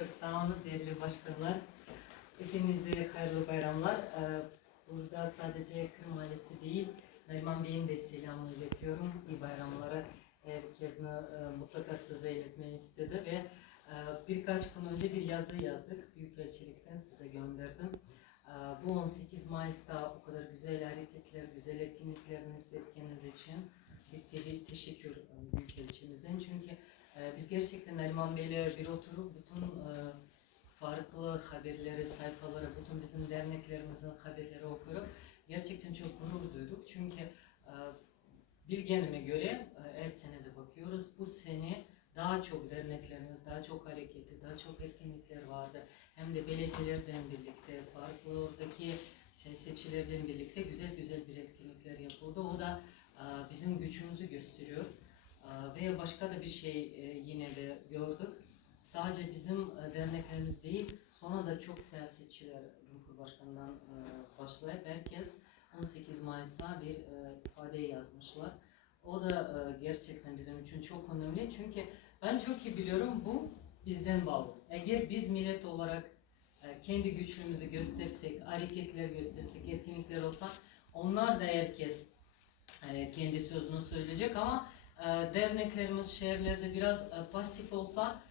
Çok sağ olun değerli başkanlar. Hepinize hayırlı bayramlar. Burada sadece Kırım ailesi değil, Neriman Bey'in de selamını iletiyorum. İyi bayramlara herkesine mutlaka size iletmeyi istedi ve birkaç gün önce bir yazı yazdık. Büyükelçilikten size gönderdim. Bu 18 Mayıs'ta o kadar güzel hareketler, güzel etkinlikleriniz ettiğiniz için bir teşekkür Büyükelçimizden. Çünkü biz gerçekten Neriman Bey'le bir oturup bütün farklı haberleri, sayfaları, bütün bizim derneklerimizin haberleri okuyoruz. Gerçekten çok gurur duyduk. Çünkü bilgenime göre her sene de bakıyoruz. Bu sene daha çok derneklerimiz, daha çok hareketi, daha çok etkinlikler vardı. Hem de belediyelerden birlikte, farklı oradaki siyasetçilerden birlikte güzel güzel bir etkinlikler yapıldı. O da bizim gücümüzü gösteriyor. Ve başka da bir şey yine de gördük. Sadece bizim derneklerimiz değil, sonra da çok siyasetçiler Cumhurbaşkanı'ndan başlayıp herkes 18 Mayıs'a bir ifade yazmışlar. O da gerçekten bizim için çok önemli çünkü ben çok iyi biliyorum bu bizden bağlı. Eğer biz millet olarak kendi güçlüğümüzü göstersek, hareketler göstersek, etkinlikler olsa onlar da herkes kendi sözünü söyleyecek ama derneklerimiz şehirlerde biraz pasif olsa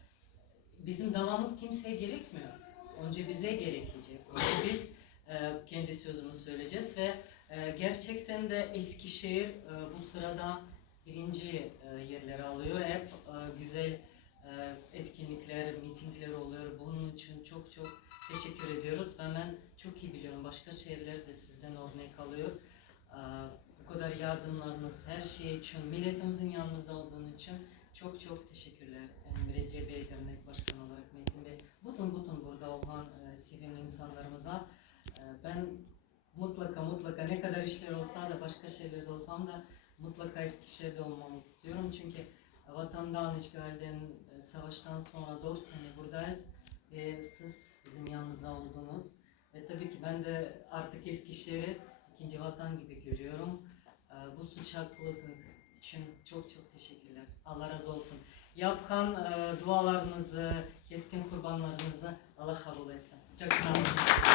bizim davamız kimseye gerekmiyor. Önce bize gerekecek. Önce biz kendi sözümüzü söyleyeceğiz ve gerçekten de Eskişehir bu sırada birinci yerleri alıyor. Hep güzel etkinlikler, mitingler oluyor. Bunun için çok çok teşekkür ediyoruz. Ben çok iyi biliyorum. Başka şehirler de sizden örnek alıyor. Bu kadar yardımlarınız, her şey için, milletimizin yanınızda olduğunuz için çok çok teşekkürler. Recep Bey Dernek Başkanı olarak Metin Bey, bütün burada olan sevimli insanlarımıza ben mutlaka ne kadar işler olsa da başka şehirlerde olsam da mutlaka Eskişehir'de olmamı istiyorum. Çünkü vatandan, işgalden, savaştan sonra 4 sene buradayız ve siz bizim yanımızda oldunuz. Ve tabii ki ben de artık Eskişehir'i ikinci vatan gibi görüyorum. Bu sıcaklık için çok çok teşekkürler. Allah razı olsun. Yapkan dualarınızı, keskin kurbanlarınızı Allah kabul etsin. Çok sağ olun.